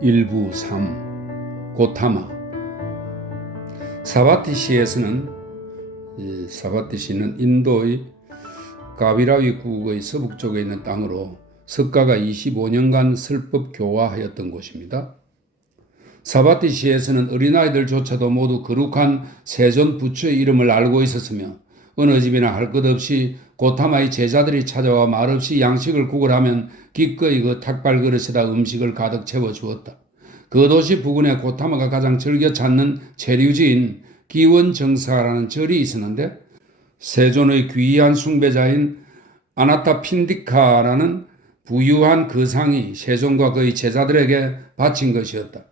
일부 3. 고타마. 사바티시는 인도의 가비라위국의 서북쪽에 있는 땅으로 석가가 25년간 설법 교화하였던 곳입니다. 사바티시에서는 어린아이들조차도 모두 거룩한 세존 부처의 이름을 알고 있었으며 어느 집이나 할 것 없이 고타마의 제자들이 찾아와 말없이 양식을 구걸하면 기꺼이 그 탁발 그릇에다 음식을 가득 채워주었다. 그 도시 부근에 고타마가 가장 즐겨 찾는 체류지인 기원정사라는 절이 있었는데 세존의 귀한 숭배자인 아나타핀디카라는 부유한 거상이 세존과 그의 제자들에게 바친 것이었다.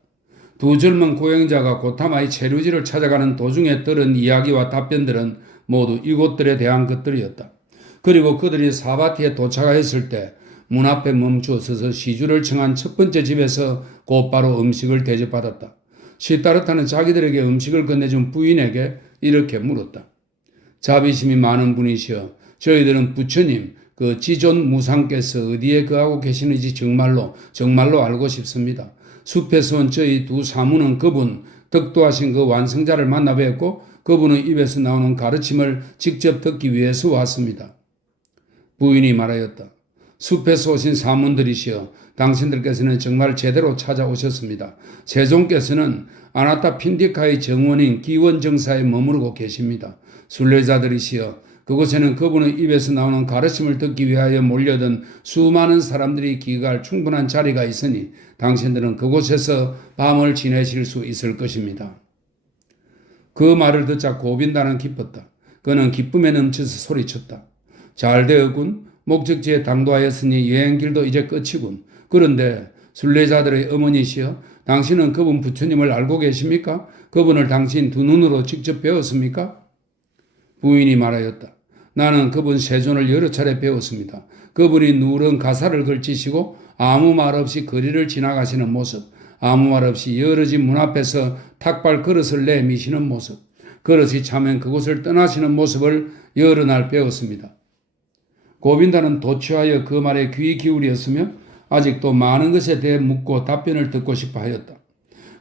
두 젊은 고행자가 고타마의 체류지를 찾아가는 도중에 들은 이야기와 답변들은 모두 이곳들에 대한 것들이었다. 그리고 그들이 사바티에 도착하였을 때 문 앞에 멈추어 서서 시주를 청한 첫 번째 집에서 곧바로 음식을 대접받았다. 시타르타는 자기들에게 음식을 건네준 부인에게 이렇게 물었다. 자비심이 많은 분이시여, 저희들은 부처님, 그 지존 무상께서 어디에 거하고 계시는지 정말로 알고 싶습니다. 숲에서 온 저희 두 사무는 그분, 덕도하신 그 완성자를 만나 뵙고 그분의 입에서 나오는 가르침을 직접 듣기 위해서 왔습니다. 부인이 말하였다. 숲에서 오신 사문들이시여, 당신들께서는 정말 제대로 찾아오셨습니다. 세존께서는 아나타핀디카의 정원인 기원정사에 머무르고 계십니다. 순례자들이시여, 그곳에는 그분의 입에서 나오는 가르침을 듣기 위하여 몰려든 수많은 사람들이 기거할 충분한 자리가 있으니 당신들은 그곳에서 밤을 지내실 수 있을 것입니다. 그 말을 듣자 고빈다는 기뻤다. 그는 기쁨에 넘쳐서 소리쳤다. 잘 되었군. 목적지에 당도하였으니 여행길도 이제 끝이군. 그런데 순례자들의 어머니시여, 당신은 그분 부처님을 알고 계십니까? 그분을 당신 두 눈으로 직접 배웠습니까? 부인이 말하였다. 나는 그분 세존을 여러 차례 배웠습니다. 그분이 누런 가사를 걸치시고 아무 말 없이 거리를 지나가시는 모습, 아무 말 없이 여러 집 문 앞에서 탁발 그릇을 내미시는 모습, 그릇이 차면 그곳을 떠나시는 모습을 여러 날 배웠습니다. 고빈다는 도취하여 그 말에 귀 기울였으며 아직도 많은 것에 대해 묻고 답변을 듣고 싶어 하였다.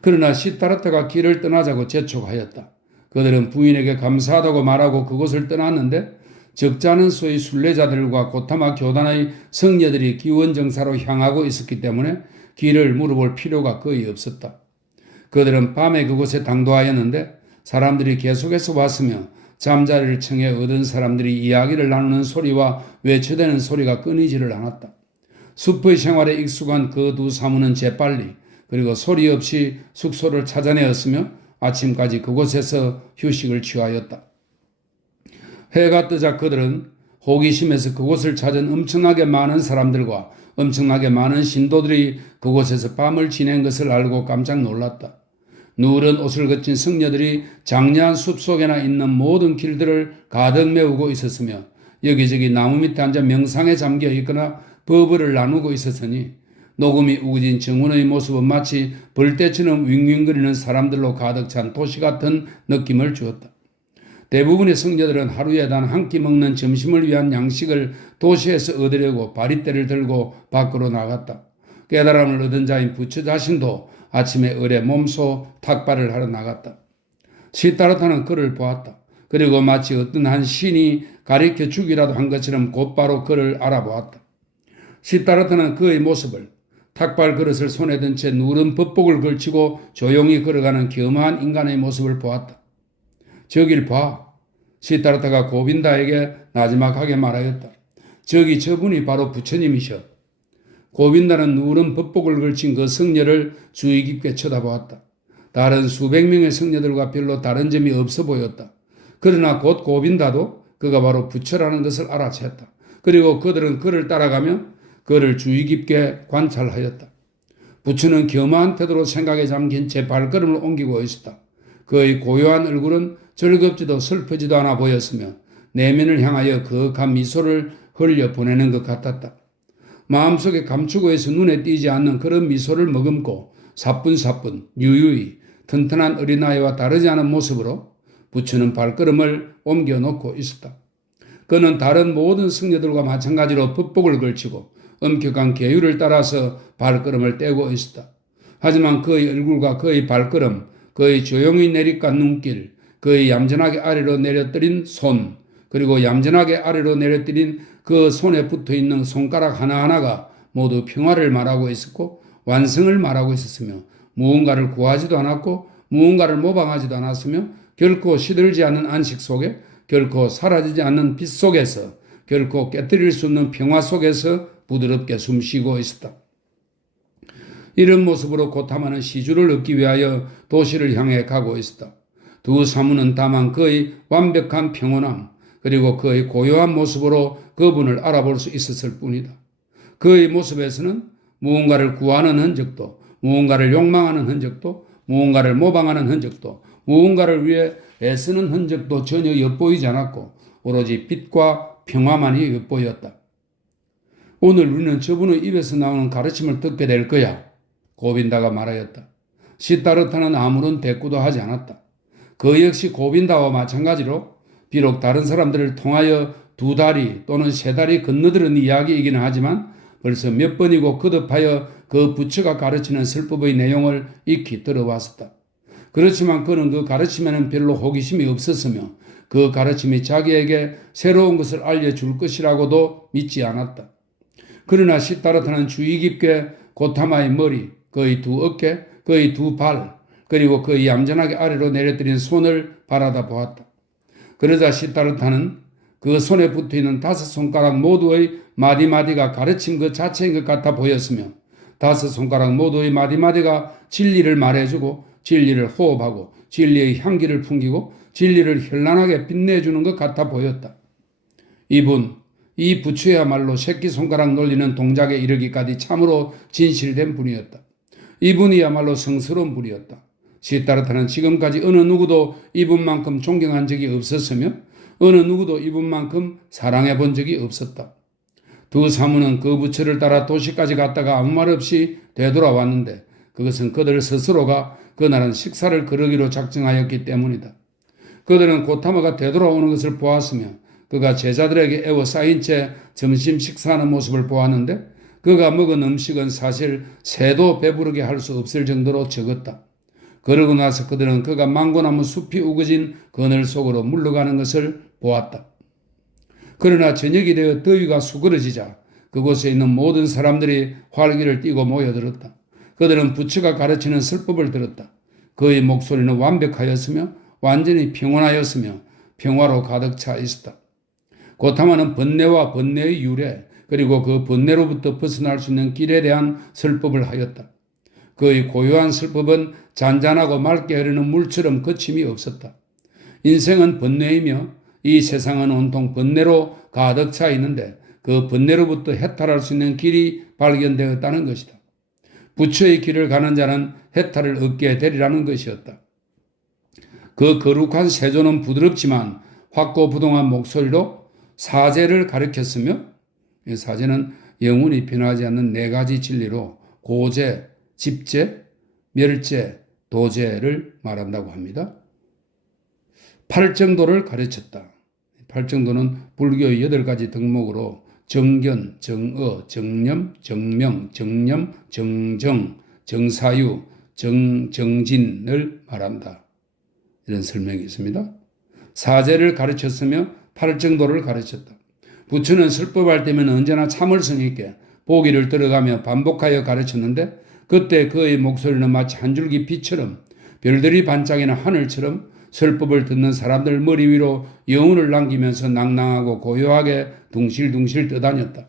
그러나 시타르타가 길을 떠나자고 재촉하였다. 그들은 부인에게 감사하다고 말하고 그곳을 떠났는데 적지 않은 수의 순례자들과 고타마 교단의 성녀들이 기원정사로 향하고 있었기 때문에 길을 물어볼 필요가 거의 없었다. 그들은 밤에 그곳에 당도하였는데 사람들이 계속해서 왔으며 잠자리를 청해 얻은 사람들이 이야기를 나누는 소리와 외쳐대는 소리가 끊이지를 않았다. 숲의 생활에 익숙한 그 두 사무는 재빨리 그리고 소리 없이 숙소를 찾아내었으며 아침까지 그곳에서 휴식을 취하였다. 해가 뜨자 그들은 호기심에서 그곳을 찾은 엄청나게 많은 사람들과 엄청나게 많은 신도들이 그곳에서 밤을 지낸 것을 알고 깜짝 놀랐다. 누런 옷을 거친 성녀들이 장려한 숲속에나 있는 모든 길들을 가득 메우고 있었으며 여기저기 나무 밑에 앉아 명상에 잠겨 있거나 버블을 나누고 있었으니 녹음이 우거진 정원의 모습은 마치 벌떼처럼 윙윙거리는 사람들로 가득 찬 도시 같은 느낌을 주었다. 대부분의 성녀들은 하루에 단 한 끼 먹는 점심을 위한 양식을 도시에서 얻으려고 바리떼를 들고 밖으로 나갔다. 깨달음을 얻은 자인 부처 자신도 아침에 을에 몸소 탁발을 하러 나갔다. 시타르타는 그를 보았다. 그리고 마치 어떤 한 신이 가리켜 주기라도 한 것처럼 곧바로 그를 알아보았다. 시타르타는 그의 모습을 탁발 그릇을 손에 든 채 누런 법복을 걸치고 조용히 걸어가는 겸허한 인간의 모습을 보았다. 저길 봐. 시타르타가 고빈다에게 나지막하게 말하였다. 저기 저분이 바로 부처님이셔. 고빈다는 누런 법복을 걸친 그 성녀를 주의 깊게 쳐다보았다. 다른 수백 명의 성녀들과 별로 다른 점이 없어 보였다. 그러나 곧 고빈다도 그가 바로 부처라는 것을 알아챘다. 그리고 그들은 그를 따라가며 그를 주의 깊게 관찰하였다. 부처는 겸허한 태도로 생각에 잠긴 채 발걸음을 옮기고 있었다. 그의 고요한 얼굴은 즐겁지도 슬프지도 않아 보였으며 내면을 향하여 거룩한 미소를 흘려 보내는 것 같았다. 마음속에 감추고 해서 눈에 띄지 않는 그런 미소를 머금고 사뿐사뿐 유유히 튼튼한 어린아이와 다르지 않은 모습으로 부처는 발걸음을 옮겨놓고 있었다. 그는 다른 모든 승려들과 마찬가지로 법복을 걸치고 엄격한 계율을 따라서 발걸음을 떼고 있었다. 하지만 그의 얼굴과 그의 발걸음, 그의 조용히 내리깐 눈길, 그의 얌전하게 아래로 내려뜨린 손, 그리고 얌전하게 아래로 내려뜨린 그 손에 붙어있는 손가락 하나하나가 모두 평화를 말하고 있었고 완성을 말하고 있었으며 무언가를 구하지도 않았고 무언가를 모방하지도 않았으며 결코 시들지 않는 안식 속에 결코 사라지지 않는 빛 속에서 결코 깨뜨릴 수 없는 평화 속에서 부드럽게 숨쉬고 있었다. 이런 모습으로 고타마는 시주를 얻기 위하여 도시를 향해 가고 있었다. 두 사무는 다만 그의 완벽한 평온함 그리고 그의 고요한 모습으로 그분을 알아볼 수 있었을 뿐이다. 그의 모습에서는 무언가를 구하는 흔적도 무언가를 욕망하는 흔적도 무언가를 모방하는 흔적도 무언가를 위해 애쓰는 흔적도 전혀 엿보이지 않았고 오로지 빛과 평화만이 엿보였다. 오늘 우리는 저분의 입에서 나오는 가르침을 듣게 될 거야. 고빈다가 말하였다. 시타르타는 아무런 대꾸도 하지 않았다. 그 역시 고빈다와 마찬가지로 비록 다른 사람들을 통하여 두 다리 또는 세 다리 건너들은 이야기이기는 하지만 벌써 몇 번이고 거듭하여 그 부처가 가르치는 설법의 내용을 익히 들어왔었다. 그렇지만 그는 그 가르침에는 별로 호기심이 없었으며 그 가르침이 자기에게 새로운 것을 알려줄 것이라고도 믿지 않았다. 그러나 시타르타는 주의 깊게 고타마의 머리, 그의 두 어깨, 그의 두 발, 그리고 그의 얌전하게 아래로 내려뜨린 손을 바라다 보았다. 그러자 시타르타는 그 손에 붙어있는 다섯 손가락 모두의 마디마디가 가르침 그 자체인 것 같아 보였으며 다섯 손가락 모두의 마디마디가 진리를 말해주고 진리를 호흡하고 진리의 향기를 풍기고 진리를 현란하게 빛내주는 것 같아 보였다. 이 부처야말로 새끼손가락 놀리는 동작에 이르기까지 참으로 진실된 분이었다. 이분이야말로 성스러운 분이었다. 시타르타는 지금까지 어느 누구도 이분만큼 존경한 적이 없었으며 어느 누구도 이분만큼 사랑해 본 적이 없었다. 두 사무는 그 부처를 따라 도시까지 갔다가 아무 말 없이 되돌아왔는데 그것은 그들 스스로가 그날은 식사를 거르기로 작정하였기 때문이다. 그들은 고타마가 되돌아오는 것을 보았으며 그가 제자들에게 에워싸인 채 점심 식사하는 모습을 보았는데 그가 먹은 음식은 사실 새도 배부르게 할 수 없을 정도로 적었다. 그러고 나서 그들은 그가 망고나무 숲이 우거진 그늘 속으로 물러가는 것을 보았다. 그러나 저녁이 되어 더위가 수그러지자 그곳에 있는 모든 사람들이 활기를 띠고 모여들었다. 그들은 부처가 가르치는 설법을 들었다. 그의 목소리는 완벽하였으며 완전히 평온하였으며 평화로 가득 차 있었다. 고타마는 번뇌와 번뇌의 유래 그리고 그 번뇌로부터 벗어날 수 있는 길에 대한 설법을 하였다. 그의 고요한 설법은 잔잔하고 맑게 흐르는 물처럼 거침이 없었다. 인생은 번뇌이며 이 세상은 온통 번뇌로 가득 차 있는데 그 번뇌로부터 해탈할 수 있는 길이 발견되었다는 것이다. 부처의 길을 가는 자는 해탈을 얻게 되리라는 것이었다. 그 거룩한 세조는 부드럽지만 확고부동한 목소리로 사제를 가르쳤으며 이 사제는 영원히 변하지 않는 네 가지 진리로 고제, 집제, 멸제, 도제를 말한다고 합니다. 팔정도를 가르쳤다. 팔정도는 불교의 8가지 덕목으로 정견, 정어, 정념, 정명, 정념, 정정, 정사유, 정진을 말한다. 이런 설명이 있습니다. 사제를 가르쳤으며 팔정도를 가르쳤다. 부처는 설법할 때면 언제나 참을성 있게 보기를 들어가며 반복하여 가르쳤는데 그때 그의 목소리는 마치 한 줄기 빛처럼 별들이 반짝이는 하늘처럼 설법을 듣는 사람들 머리 위로 영혼을 남기면서 낭낭하고 고요하게 둥실둥실 떠다녔다.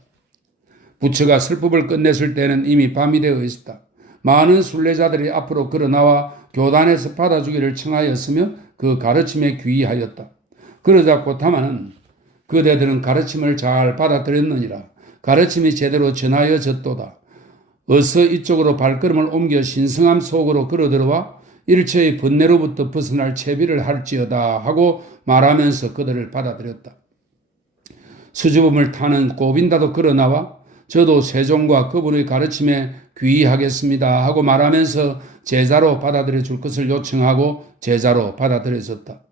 부처가 설법을 끝냈을 때는 이미 밤이 되어 있었다. 많은 순례자들이 앞으로 걸어나와 교단에서 받아주기를 청하였으며 그 가르침에 귀의하였다. 그러자 고타마는 그대들은 가르침을 잘 받아들였느니라. 가르침이 제대로 전하여졌도다. 어서 이쪽으로 발걸음을 옮겨 신성함 속으로 걸어들어와 일체의 번뇌로부터 벗어날 채비를 할지어다 하고 말하면서 그들을 받아들였다. 수줍음을 타는 고빈다도 걸어나와 저도 세종과 그분의 가르침에 귀의하겠습니다 하고 말하면서 제자로 받아들여 줄 것을 요청하고 제자로 받아들여졌다.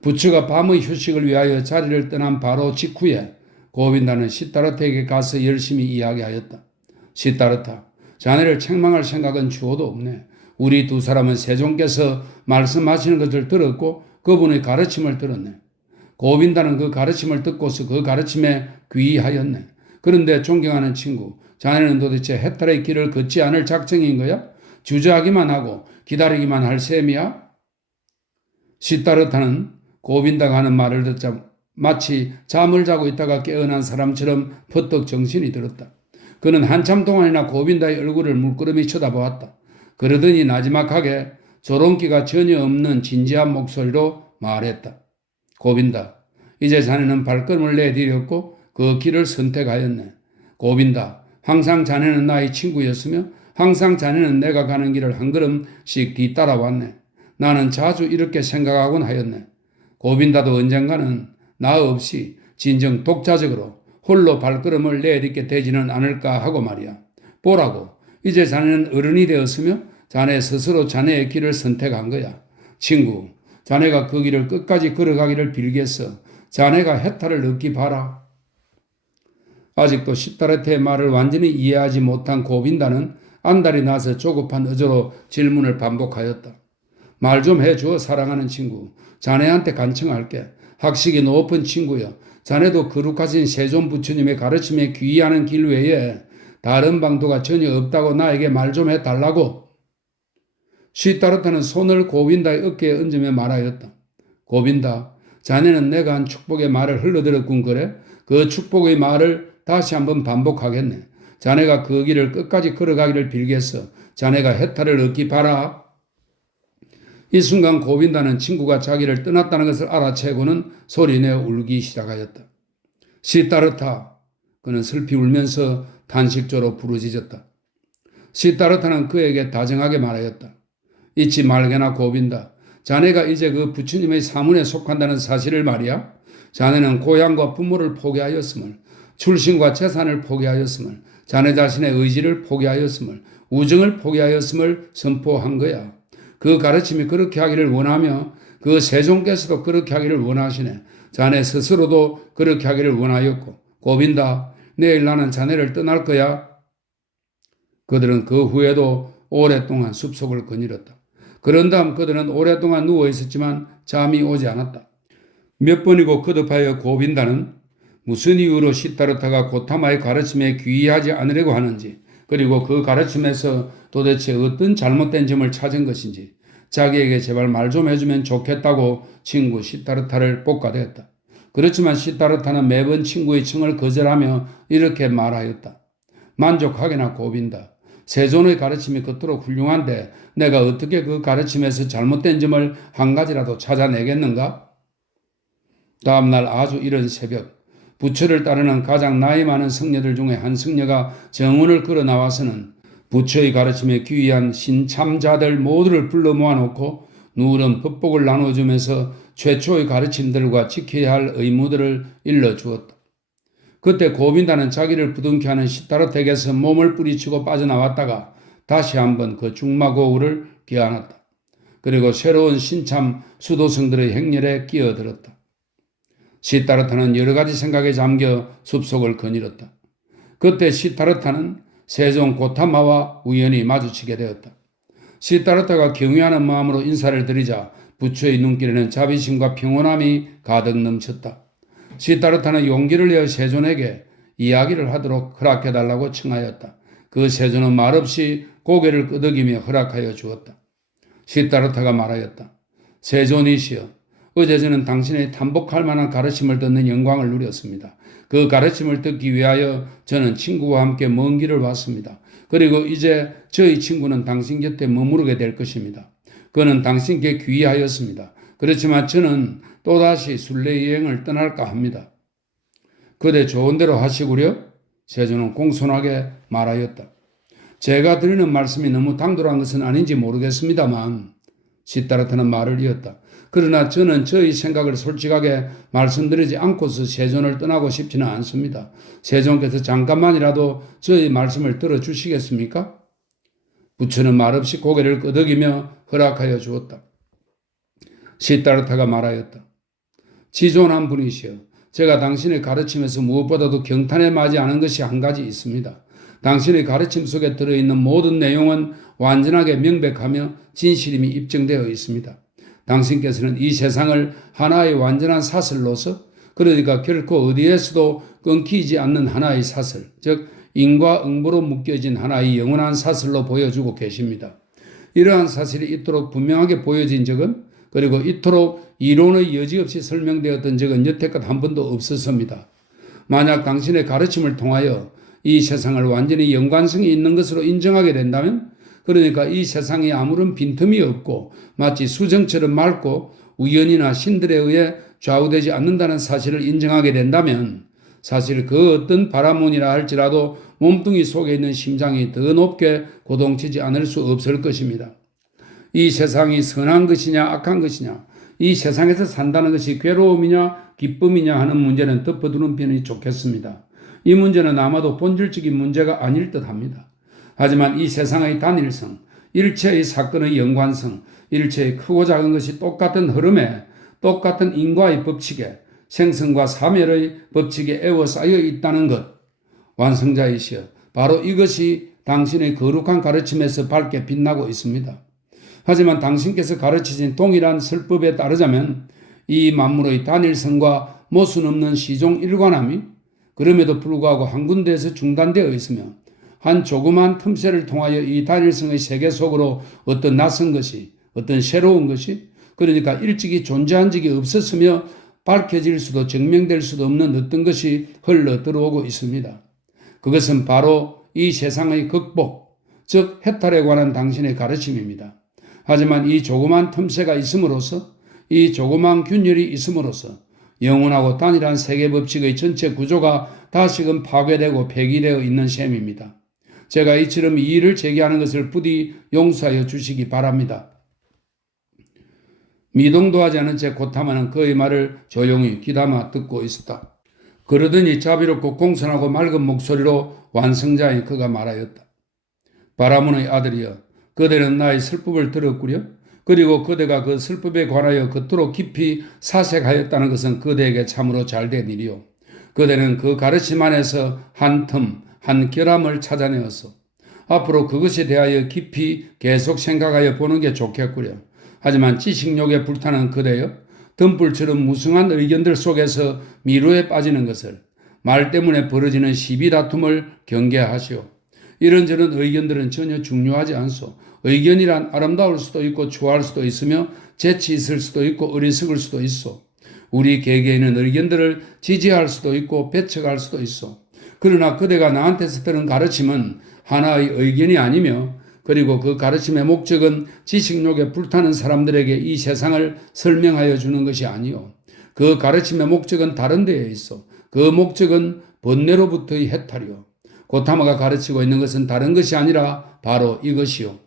부처가 밤의 휴식을 위하여 자리를 떠난 바로 직후에 고빈다는 시타르타에게 가서 열심히 이야기하였다. 시타르타, 자네를 책망할 생각은 주어도 없네. 우리 두 사람은 세종께서 말씀하시는 것을 들었고 그분의 가르침을 들었네. 고빈다는 그 가르침을 듣고서 그 가르침에 귀의하였네. 그런데 존경하는 친구, 자네는 도대체 해탈의 길을 걷지 않을 작정인 거야? 주저하기만 하고 기다리기만 할 셈이야? 시타르타는 고빈다가 하는 말을 듣자 마치 잠을 자고 있다가 깨어난 사람처럼 퍼뜩 정신이 들었다. 그는 한참 동안이나 고빈다의 얼굴을 물끄러미 쳐다보았다. 그러더니 나지막하게 조롱기가 전혀 없는 진지한 목소리로 말했다. 고빈다, 이제 자네는 발걸음을 내디뎠고 그 길을 선택하였네. 고빈다, 항상 자네는 나의 친구였으며 항상 자네는 내가 가는 길을 한 걸음씩 뒤따라왔네. 나는 자주 이렇게 생각하곤 하였네. 고빈다도 언젠가는 나 없이 진정 독자적으로 홀로 발걸음을 내딛게 되지는 않을까 하고 말이야. 보라고, 이제 자네는 어른이 되었으며 자네 스스로 자네의 길을 선택한 거야. 친구, 자네가 그 길을 끝까지 걸어가기를 빌겠어. 자네가 해탈을 얻기 바라. 아직도 시타르테의 말을 완전히 이해하지 못한 고빈다는 안달이 나서 조급한 어조로 질문을 반복하였다. 말 좀 해줘, 사랑하는 친구. 자네한테 간청할게. 학식이 높은 친구여. 자네도 거룩하신 세존 부처님의 가르침에 귀의하는 길 외에 다른 방도가 전혀 없다고 나에게 말 좀 해달라고. 시타르타는 손을 고빈다의 어깨에 얹으며 말하였다. 고빈다, 자네는 내가 한 축복의 말을 흘러들었군 그래? 그 축복의 말을 다시 한번 반복하겠네. 자네가 그 길을 끝까지 걸어가기를 빌겠어. 자네가 해탈을 얻기 바라. 이 순간 고빈다는 친구가 자기를 떠났다는 것을 알아채고는 소리내어 울기 시작하였다. 시타르타, 그는 슬피 울면서 탄식조로 부르짖었다. 시타르타는 그에게 다정하게 말하였다. 잊지 말게나 고빈다. 자네가 이제 그 부처님의 사문에 속한다는 사실을 말이야. 자네는 고향과 부모를 포기하였음을, 출신과 재산을 포기하였음을, 자네 자신의 의지를 포기하였음을, 우정을 포기하였음을 선포한 거야. 그 가르침이 그렇게 하기를 원하며 그 세종께서도 그렇게 하기를 원하시네. 자네 스스로도 그렇게 하기를 원하였고, 고빈다, 내일 나는 자네를 떠날 거야. 그들은 그 후에도 오랫동안 숲속을 거닐었다. 그런 다음 그들은 오랫동안 누워 있었지만 잠이 오지 않았다. 몇 번이고 거듭하여 고빈다는 무슨 이유로 시타르타가 고타마의 가르침에 귀의하지 않으려고 하는지, 그리고 그 가르침에서 도대체 어떤 잘못된 점을 찾은 것인지 자기에게 제발 말 좀 해주면 좋겠다고 친구 시타르타를 볶아대었다. 그렇지만 시타르타는 매번 친구의 청을 거절하며 이렇게 말하였다. 만족하게나 고빈다. 세존의 가르침이 그토록 훌륭한데 내가 어떻게 그 가르침에서 잘못된 점을 한 가지라도 찾아내겠는가? 다음날 아주 이른 새벽, 부처를 따르는 가장 나이 많은 성녀들 중에 한 성녀가 정원을 걸어 나와서는 부처의 가르침에 귀의한 신참자들 모두를 불러 모아놓고 누런 법복을 나눠주면서 최초의 가르침들과 지켜야 할 의무들을 일러주었다. 그때 고빈다는 자기를 부둥켜 하는 시타르타에게서 몸을 뿌리치고 빠져나왔다가 다시 한번 그 중마고우를 귀환했다. 그리고 새로운 신참 수도승들의 행렬에 끼어들었다. 시타르타는 여러 가지 생각에 잠겨 숲속을 거닐었다. 그때 시타르타는 세종 고타마와 우연히 마주치게 되었다. 시타르타가 경외하는 마음으로 인사를 드리자 부처의 눈길에는 자비심과 평온함이 가득 넘쳤다. 시타르타는 용기를 내어 세존에게 이야기를 하도록 허락해달라고 청하였다. 그 세존은 말없이 고개를 끄덕이며 허락하여 주었다. 시타르타가 말하였다. 세존이시여, 어제 저는 당신의 탐복할 만한 가르침을 듣는 영광을 누렸습니다. 그 가르침을 듣기 위하여 저는 친구와 함께 먼 길을 왔습니다. 그리고 이제 저희 친구는 당신 곁에 머무르게 될 것입니다. 그는 당신께 귀의하였습니다. 그렇지만 저는 또다시 순례 여행을 떠날까 합니다. 그대 좋은 대로 하시구려? 세존은 공손하게 말하였다. 제가 드리는 말씀이 너무 당돌한 것은 아닌지 모르겠습니다만 시타르타는 말을 이었다. 그러나 저는 저희 생각을 솔직하게 말씀드리지 않고서 세존을 떠나고 싶지는 않습니다. 세존께서 잠깐만이라도 저희 말씀을 들어주시겠습니까? 부처는 말없이 고개를 끄덕이며 허락하여 주었다. 시타르타가 말하였다. 지존한 분이시여, 제가 당신의 가르침에서 무엇보다도 경탄에 맞지 않은 것이 한 가지 있습니다. 당신의 가르침 속에 들어있는 모든 내용은 완전하게 명백하며 진실임이 입증되어 있습니다. 당신께서는 이 세상을 하나의 완전한 사슬로서, 그러니까 결코 어디에서도 끊기지 않는 하나의 사슬, 즉 인과 응보로 묶여진 하나의 영원한 사슬로 보여주고 계십니다. 이러한 사실이 이토록 분명하게 보여진 적은, 그리고 이토록 이론의 여지없이 설명되었던 적은 여태껏 한 번도 없었습니다. 만약 당신의 가르침을 통하여 이 세상을 완전히 연관성이 있는 것으로 인정하게 된다면, 그러니까 이 세상에 아무런 빈틈이 없고 마치 수정처럼 맑고 우연이나 신들에 의해 좌우되지 않는다는 사실을 인정하게 된다면, 사실 그 어떤 바라문이라 할지라도 몸뚱이 속에 있는 심장이 더 높게 고동치지 않을 수 없을 것입니다. 이 세상이 선한 것이냐 악한 것이냐, 이 세상에서 산다는 것이 괴로움이냐 기쁨이냐 하는 문제는 덮어두는 편이 좋겠습니다. 이 문제는 아마도 본질적인 문제가 아닐 듯합니다. 하지만 이 세상의 단일성, 일체의 사건의 연관성, 일체의 크고 작은 것이 똑같은 흐름에, 똑같은 인과의 법칙에, 생성과 사멸의 법칙에 에워싸여 있다는 것, 완성자이시여, 바로 이것이 당신의 거룩한 가르침에서 밝게 빛나고 있습니다. 하지만 당신께서 가르치신 동일한 설법에 따르자면 이 만물의 단일성과 모순 없는 시종 일관함이 그럼에도 불구하고 한 군데에서 중단되어 있으며, 한 조그만 틈새를 통하여 이 단일성의 세계 속으로 어떤 낯선 것이, 어떤 새로운 것이, 그러니까 일찍이 존재한 적이 없었으며 밝혀질 수도 증명될 수도 없는 어떤 것이 흘러 들어오고 있습니다. 그것은 바로 이 세상의 극복, 즉 해탈에 관한 당신의 가르침입니다. 하지만 이 조그만 틈새가 있음으로써, 이 조그만 균열이 있음으로써 영원하고 단일한 세계 법칙의 전체 구조가 다시금 파괴되고 폐기되어 있는 셈입니다. 제가 이처럼 이의를 제기하는 것을 부디 용서하여 주시기 바랍니다. 미동도 하지 않은 채 고타마는 그의 말을 조용히 귀담아 듣고 있었다. 그러더니 자비롭고 공손하고 맑은 목소리로 완성자인 그가 말하였다. 바라문의 아들이여, 그대는 나의 슬픔을 들었구려. 그리고 그대가 그 슬픔에 관하여 그토록 깊이 사색하였다는 것은 그대에게 참으로 잘된 일이요. 그대는 그 가르침 안에서 한 틈, 한 결함을 찾아내었소. 앞으로 그것에 대하여 깊이 계속 생각하여 보는 게 좋겠구려. 하지만 지식욕에 불타는 그대여, 등불처럼 무성한 의견들 속에서 미루에 빠지는 것을, 말 때문에 벌어지는 시비 다툼을 경계하시오. 이런저런 의견들은 전혀 중요하지 않소. 의견이란 아름다울 수도 있고 추할 수도 있으며 재치 있을 수도 있고 어리석을 수도 있소. 우리 개개인은 의견들을 지지할 수도 있고 배척할 수도 있소. 그러나 그대가 나한테서 들은 가르침은 하나의 의견이 아니며, 그리고 그 가르침의 목적은 지식욕에 불타는 사람들에게 이 세상을 설명하여 주는 것이 아니요. 그 가르침의 목적은 다른 데에 있어. 그 목적은 번뇌로부터의 해탈이요. 고타마가 가르치고 있는 것은 다른 것이 아니라 바로 이것이요.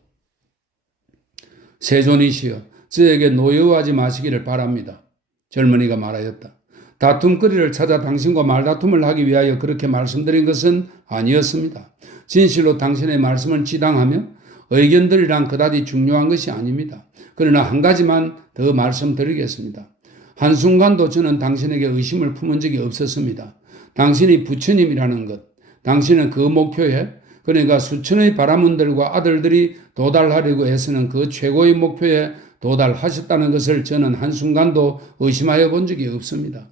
세존이시여, 저에게 노여워하지 마시기를 바랍니다. 젊은이가 말하였다. 다툼거리를 찾아 당신과 말다툼을 하기 위하여 그렇게 말씀드린 것은 아니었습니다. 진실로 당신의 말씀을 지당하며 의견들이란 그다지 중요한 것이 아닙니다. 그러나 한 가지만 더 말씀드리겠습니다. 한순간도 저는 당신에게 의심을 품은 적이 없었습니다. 당신이 부처님이라는 것, 당신은 그 목표에, 그러니까 수천의 바라문들과 아들들이 도달하려고 해서는 그 최고의 목표에 도달하셨다는 것을 저는 한순간도 의심하여 본 적이 없습니다.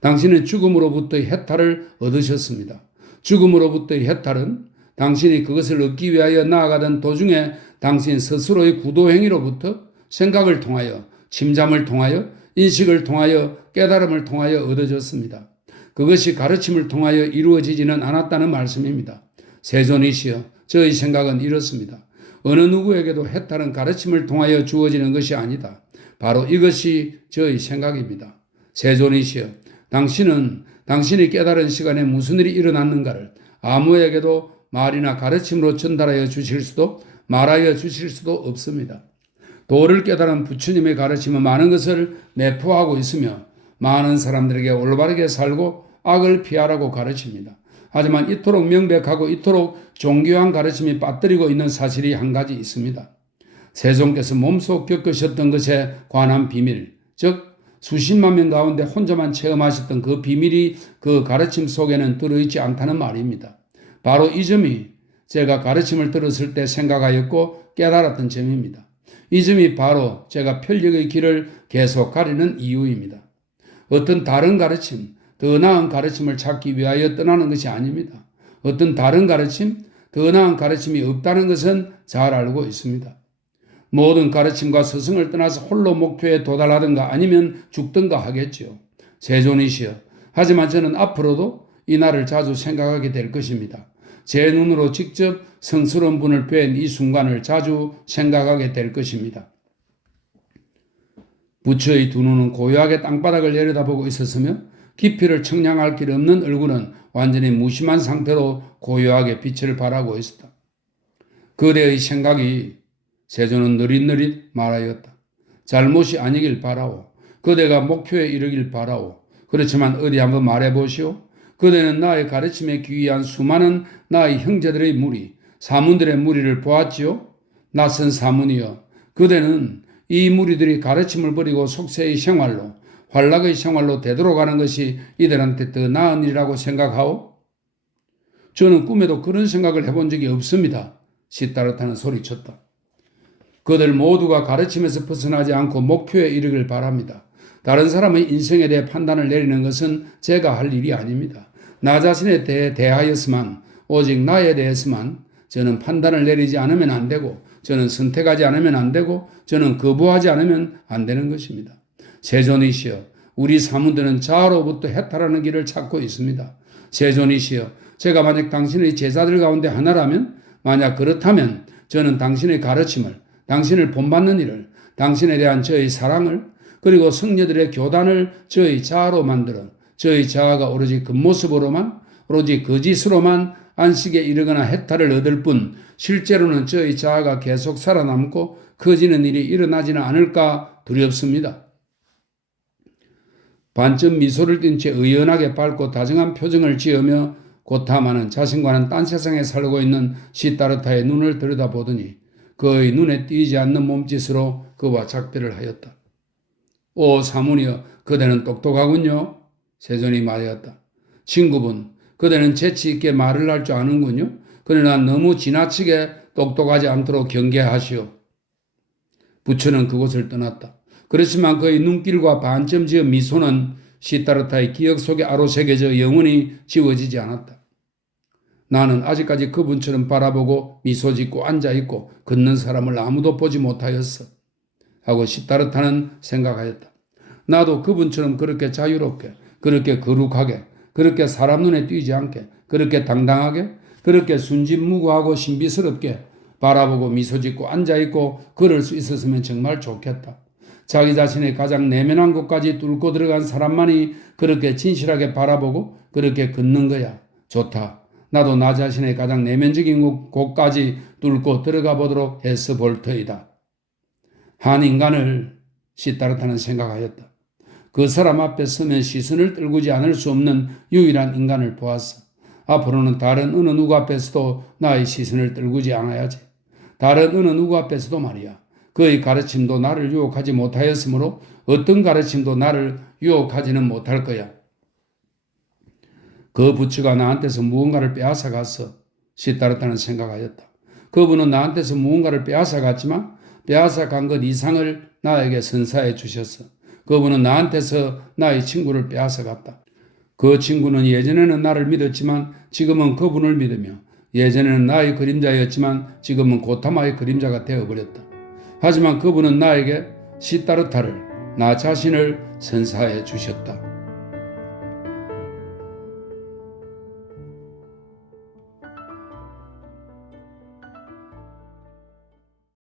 당신은 죽음으로부터의 해탈을 얻으셨습니다. 죽음으로부터의 해탈은 당신이 그것을 얻기 위하여 나아가던 도중에 당신 스스로의 구도행위로부터 생각을 통하여, 침잠을 통하여, 인식을 통하여, 깨달음을 통하여 얻어졌습니다. 그것이 가르침을 통하여 이루어지지는 않았다는 말씀입니다. 세존이시여, 저의 생각은 이렇습니다. 어느 누구에게도 해탈은 가르침을 통하여 주어지는 것이 아니다. 바로 이것이 저의 생각입니다. 세존이시여, 당신은 당신이 깨달은 시간에 무슨 일이 일어났는가를 아무에게도 말이나 가르침으로 전달하여 주실 수도 말하여 주실 수도 없습니다. 도를 깨달은 부처님의 가르침은 많은 것을 내포하고 있으며 많은 사람들에게 올바르게 살고 악을 피하라고 가르칩니다. 하지만 이토록 명백하고 이토록 존귀한 가르침이 빠뜨리고 있는 사실이 한 가지 있습니다. 세종께서 몸소 겪으셨던 것에 관한 비밀, 즉 수십만 명 가운데 혼자만 체험하셨던 그 비밀이 그 가르침 속에는 들어있지 않다는 말입니다. 바로 이 점이 제가 가르침을 들었을 때 생각하였고 깨달았던 점입니다. 이 점이 바로 제가 편력의 길을 계속 가리는 이유입니다. 어떤 다른 가르침, 더 나은 가르침을 찾기 위하여 떠나는 것이 아닙니다. 어떤 다른 가르침, 더 나은 가르침이 없다는 것은 잘 알고 있습니다. 모든 가르침과 스승을 떠나서 홀로 목표에 도달하든가 아니면 죽든가 하겠지요. 세존이시여, 하지만 저는 앞으로도 이 날을 자주 생각하게 될 것입니다. 제 눈으로 직접 성스러운 분을 뵌 이 순간을 자주 생각하게 될 것입니다. 부처의 두 눈은 고요하게 땅바닥을 내려다보고 있었으며 깊이를 청량할 길 없는 얼굴은 완전히 무심한 상태로 고요하게 빛을 발하고 있었다. 그대의 생각이 세존은 느릿느릿 말하였다. 잘못이 아니길 바라오. 그대가 목표에 이르길 바라오. 그렇지만 어디 한번 말해보시오. 그대는 나의 가르침에 귀의한 수많은 나의 형제들의 무리, 사문들의 무리를 보았지요? 낯선 사문이여. 그대는 이 무리들이 가르침을 버리고 속세의 생활로, 활락의 생활로 되돌아가는 것이 이들한테 더 나은 일이라고 생각하오? 저는 꿈에도 그런 생각을 해본 적이 없습니다. 시타르타는 소리쳤다. 그들 모두가 가르침에서 벗어나지 않고 목표에 이르길 바랍니다. 다른 사람의 인생에 대해 판단을 내리는 것은 제가 할 일이 아닙니다. 나 자신에 대해 대하여서만, 오직 나에 대해서만 저는 판단을 내리지 않으면 안 되고, 저는 선택하지 않으면 안 되고, 저는 거부하지 않으면 안 되는 것입니다. 세존이시여, 우리 사문들은 자아로부터 해탈하는 길을 찾고 있습니다. 세존이시여, 제가 만약 당신의 제자들 가운데 하나라면, 만약 그렇다면 저는 당신의 가르침을, 당신을 본받는 일을, 당신에 대한 저의 사랑을, 그리고 성녀들의 교단을 저의 자아로 만들어 저의 자아가 오로지 겉모습으로만, 오로지 거짓으로만 안식에 이르거나 해탈을 얻을 뿐 실제로는 저의 자아가 계속 살아남고 커지는 일이 일어나지는 않을까 두렵습니다. 반쯤 미소를 띤 채 의연하게 밝고 다정한 표정을 지으며 고타마는 자신과는 딴 세상에 살고 있는 시타르타의 눈을 들여다보더니 그의 눈에 띄지 않는 몸짓으로 그와 작별을 하였다. 오 사문이여, 그대는 똑똑하군요. 세존이 말하였다. 친구분, 그대는 재치있게 말을 할 줄 아는군요. 그러나 너무 지나치게 똑똑하지 않도록 경계하시오. 부처는 그곳을 떠났다. 그렇지만 그의 눈길과 반쯤 지은 미소는 시타르타의 기억 속에 아로새겨져 영원히 지워지지 않았다. 나는 아직까지 그분처럼 바라보고 미소 짓고 앉아있고 걷는 사람을 아무도 보지 못하였어. 하고 시타르타는 생각하였다. 나도 그분처럼 그렇게 자유롭게, 그렇게 거룩하게, 그렇게 사람 눈에 띄지 않게, 그렇게 당당하게, 그렇게 순진무구하고 신비스럽게 바라보고 미소 짓고 앉아있고 걸을 수 있었으면 정말 좋겠다. 자기 자신의 가장 내면한 곳까지 뚫고 들어간 사람만이 그렇게 진실하게 바라보고 그렇게 걷는 거야. 좋다. 나도 나 자신의 가장 내면적인 곳까지 뚫고 들어가 보도록 애써 볼 터이다. 한 인간을 시타르타는 생각하였다. 그 사람 앞에 서면 시선을 떨구지 않을 수 없는 유일한 인간을 보았어. 앞으로는 다른 어느 누구 앞에서도 나의 시선을 떨구지 않아야지. 다른 어느 누구 앞에서도 말이야. 그의 가르침도 나를 유혹하지 못하였으므로 어떤 가르침도 나를 유혹하지는 못할 거야. 그 부처가 나한테서 무언가를 빼앗아갔어. 시타르타는 생각하였다. 그분은 나한테서 무언가를 빼앗아갔지만 빼앗아간 것 이상을 나에게 선사해 주셨어. 그분은 나한테서 나의 친구를 빼앗아갔다. 그 친구는 예전에는 나를 믿었지만 지금은 그분을 믿으며 예전에는 나의 그림자였지만 지금은 고타마의 그림자가 되어버렸다. 하지만 그분은 나에게 시타르타를, 나 자신을 선사해 주셨다.